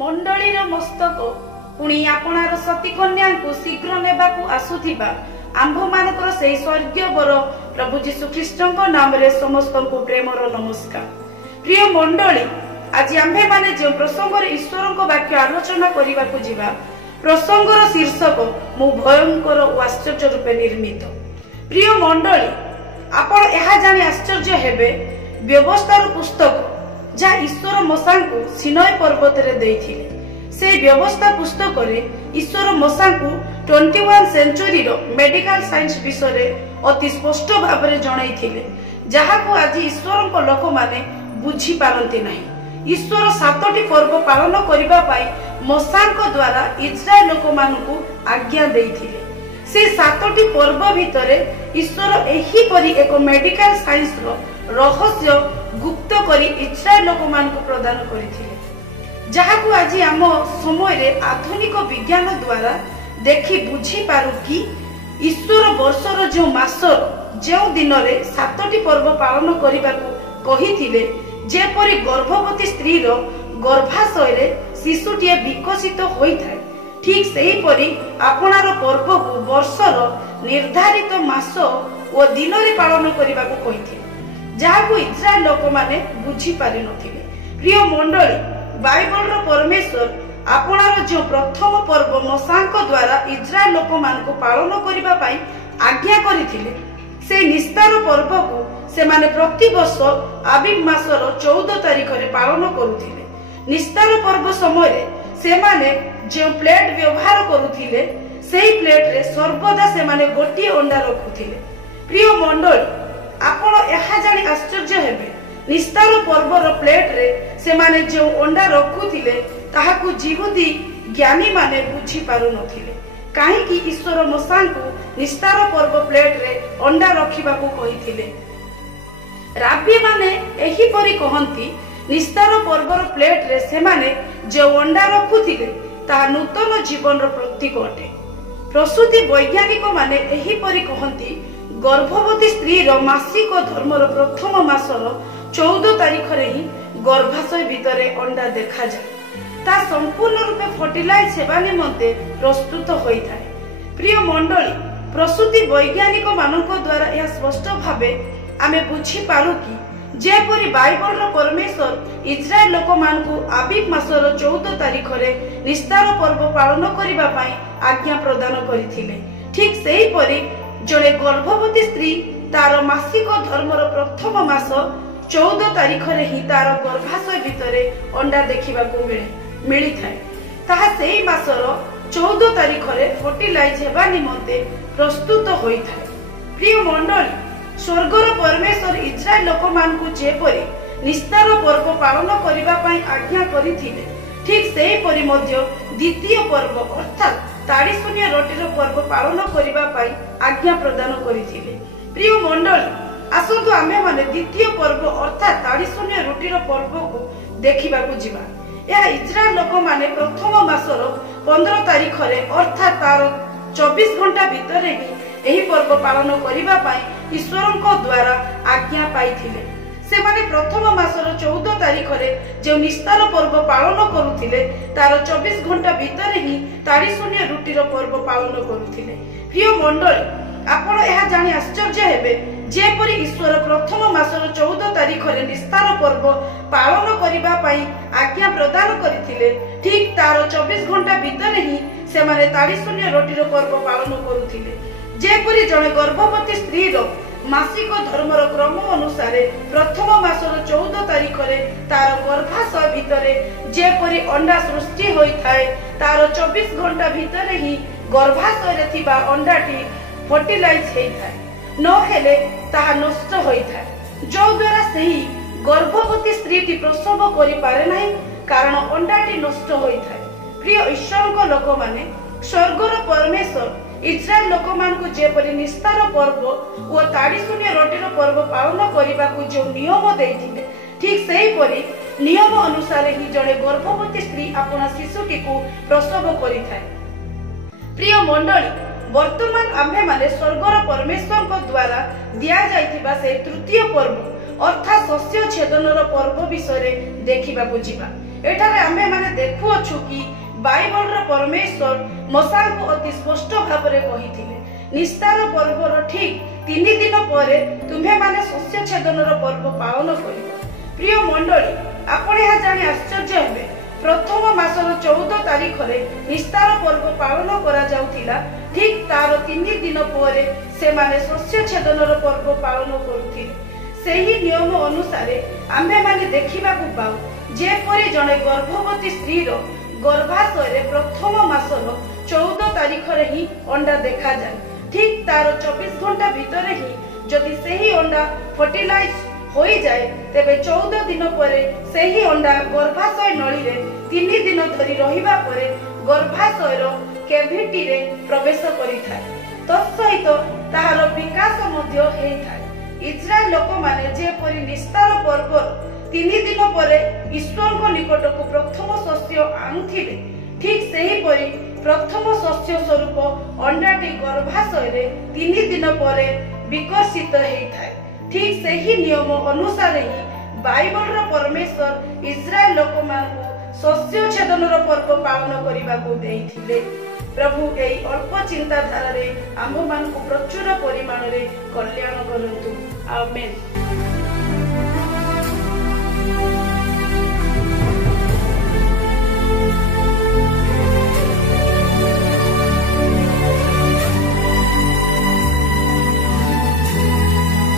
मंडलीर मस्तक पुणी आपणार सती कन्या को शीघ्र नेबाकू आसुथिबा आंभ मानकर से स्वर्गीय बर प्रभु जीशु ख्रीष्ट नाम रे समस्त को प्रेमर नमस्कार। प्रिय मंडली, आज आंभे माने जो प्रसंग ईश्वर वाक्य आलोचना करने को जीवा प्रसंगर शीर्षक मु भयंकर और आश्चर्य रूपे निर्मित। प्रिय मंडली, आपण यह जानी आश्चर्य हेबे व्यवस्थार पुस्तक जहाँ ईश्वर मशा को सिनय पर्वत रे देइथिले से व्यवस्था पुस्तक रे ईश्वर मशा को 21 सेंचुरी रो मेडिकल साइंस विषय अति स्पष्ट भाव में जणाइथिले, जहाँ को आज ईश्वर को लोक माने बुझी पारंती नहीं। ईश्वर 7टी पर्व पालन करिबा पाई मशांक द्वारा इस्राएल लोक मानकु आज्ञा देइथिले। से 7टी पर्व भितरे ईश्वर एही परी एक मेडिकल साइंस रो रहस्य गुप्त करी इस्राएल लोक मानकु प्रदान करिथिले, जहाँ को आज आम समय रे आधुनिक विज्ञान द्वारा देखि बुझी पारु कि ईश्वर वर्षर जो मासर जो दिन रे 7टी पर्व पालन करिबाकु कहिथिले, जेपरि गर्भवती स्त्री रो गर्भाशय रे शिशुटिए विकसित होइथाय, ठीक सेही परि आपणार पर्व को वर्षर निर्धारित मास और दिन रे पालन करिबाकु कहिथिले, जहाँ को इस्राएल लोक माने बुझी पारि नथिले। प्रिय मंडली, बाइबल रो परमेश्वर आपणार जो प्रथम पर्व मशांक द्वारा इस्राएल लोक मान को पालन करिबा पाई आज्ञा करिथिले, से निस्तार पर्व को से माने प्रति वर्ष आबिब मासर 14 तारिख रे पालन करुथिले। निस्तार पर्व समय रे से माने जो प्लेट व्यवहार करुथिले सेही प्लेट रे सर्वदा से माने गोटी अंडा रखुथिले। प्रिय मंडल, आपण यह जानी आश्चर्य हेबे निस्तार पर्वर प्लेट रे से माने जो अंडा रखुथिले ताहाकु जीवदी ज्ञानी माने बुझी पारु नथिले, काहे कि ईश्वर मशा को निस्तार पर्व प्लेट रे अंडा रखिबाकु कहिथिले। राबी माने एही परी कहंती निस्तार पर्वर प्लेट रे से माने जो अंडा रखुथिले ता नूतन जीवन रो प्रतीक अटे। प्रसूति वैज्ञानिक माने एही परी कहंती गर्भवती स्त्री रो मासिक धर्म रो प्रथम मासर 14 तारिख रे ही गर्भाशय भितरे अंडा देखा जाए, ता संपूर्ण रूपे फर्टिलाइज हेबा निमंते प्रस्तुत होइथाय। प्रिय मंडली, प्रसूति वैज्ञानिक मानक द्वारा यह स्पष्ट भावे आमे बुझी पारु कि जेपरि बाइबल रो परमेश्वर इस्राएल लोक मान को आबिब मासर 14 तारिख रे निस्तार पर्व पालन करिबा पाई आज्ञा प्रदान करिथिले, ठीक सेही परि जड़े गर्भवती स्त्री तार मासिक धर्म रो प्रथम मास 14 तारिख रे ही तार गर्भाशय भितरे अंडा देखिबाकू मिली थाए, ताहा सेही मासर 14 तारिख रे फर्टिलाइज हेबा निमंते प्रस्तुत होई थाए। प्रिय मंडली, स्वर्गर परमेश्वर इस्राएल लोक मान को जेपरि निस्तार पर्व पालन करिबा पाई आज्ञा करिथिले, ठीक सेही परि मध्य द्वितीय पर्व अर्थात ताड़ी शून्य रोटीर पर्व पालन करिबा पाई आज्ञा प्रदान करिथिले। प्रिय मंडली, आसंतु आमे माने द्वितीय पर्व अर्थात ताड़ी शून्य रोटीर पर्व को देखिबाकू जिबा। यह इस्राएल लोक माने प्रथम मासर 15 तारिख रे अर्थात तार 24 घंटा भितरे ही एही पर्व पालन करिबा पाई ईश्वरଙ୍କ द्वारा आज्ञा पाइथिले। से माने प्रथम मासर 14 तारिख रे जो निस्तार पर्व पालन करुथिले तार 24 घंटा भितरे ही ताड़ी शून्य रोटीर पर्व पालन करुथिले। प्रिय मंडली, आपण यह जानी आश्चर्य हेबे जेपरि ईश्वर प्रथम मासर 14 तारिख रे निस्तार पर्व पालन करिबा पाई आज्ञा प्रदान करिथिले, ठीक तार 24 घंटा भितरे ही से माने ताड़ी शून्य रोटीर पर्व पालन करुथिले। जेपरि जणे गर्भवती स्त्री रो मासिक धर्मर क्रम अनुसार प्रथम मासर 14 तारिख रे तार गर्भाशय भितरे जेपरि अंडा सृष्टि होई थाए, तार 24 घंटा भितरे ही गर्भाशय रे थिबा अंडाटी फर्टिलाइज हेई थाए, न हेले ताहा नष्ट होई थाए, जो द्वारा सही गर्भवती स्त्रीटी प्रसव करि पारे नाही, कारण अंडाटी नष्ट होई थाए। प्रिय ईश्वरଙ୍କ लोक माने स्वर्गर परमेश्वर इस्राएल लोक मान को जेपरि निस्तार पर्व और ताड़ी शून्य रोटीर पर्व पालन करिबाकू जो नियम देइथिले, ठीक सेही परि नियम अनुसार ही जड़े गर्भवती स्त्री अपना शिशुटी को प्रसव करिथाय। प्रिय मंडली, वर्तमान आम्भे माने स्वर्गर परमेश्वर द्वारा दिया जाइथिबा से तृतीय पर्व अर्थात शस्य छेदनर पर्व विषय देखिबाकू जिबा। एठारे आम्भे माने देखुअछु कि बाइबल रो परमेश्वर मूसा को अति स्पष्ट भाबरे कहिथिले निस्तार पर्वर ठीक 3 दिन परे तुम्हे माने शस्य छेदन रो पर्व पालन करिवो। प्रिय मंडली आपण या जानि आश्चर्य हेबे प्रथम मासर 14 तारिख रे निस्तार पर्व पालन करा जाउथिला ठीक तार 3 दिन परे से माने शस्य छेदन रो पर्व पालन करुथिले। सेही नियम अनुसार आम्भे माने देखिबा को पाउ जे परि जणे गर्भवती स्त्री रो गर्भाशय प्रथम मासर 14 तारिख रे ही अंडा देखा जाए ठीक तार 24 घंटा भीतर ही जदि सेही अंडा फर्टिलाइज होई जाए तेबे 14 दिन परे सेही अंडा गर्भाशय नळी रे 3 दिन धरी रहिबा परे गर्भाशय रो कैविटी रे प्रवेश करिथाय तत्सहित ताहार विकास मध्य हेई थाय। इस्राएल लोक माने जे परि निस्तार पर्व 3 दिन परे ईश्वर को निकट को प्रथम शस्य आनुथिले ठीक सेही परि प्रथम शस्य स्वरूप अंडाटी गर्भाशय रे 3 दिन परे विकसित हेई थाय। ठीक सेही नियम अनुसार ही बाइबल रो परमेश्वर इस्राएल लोक मानकु शस्य छेदन रो पर्व पालन करिबा को देइथिले। प्रभु एई अल्प चिंताधारा रे आम्भ मानकु प्रचुर परिमाण रे कल्याण करंतु। आमेन।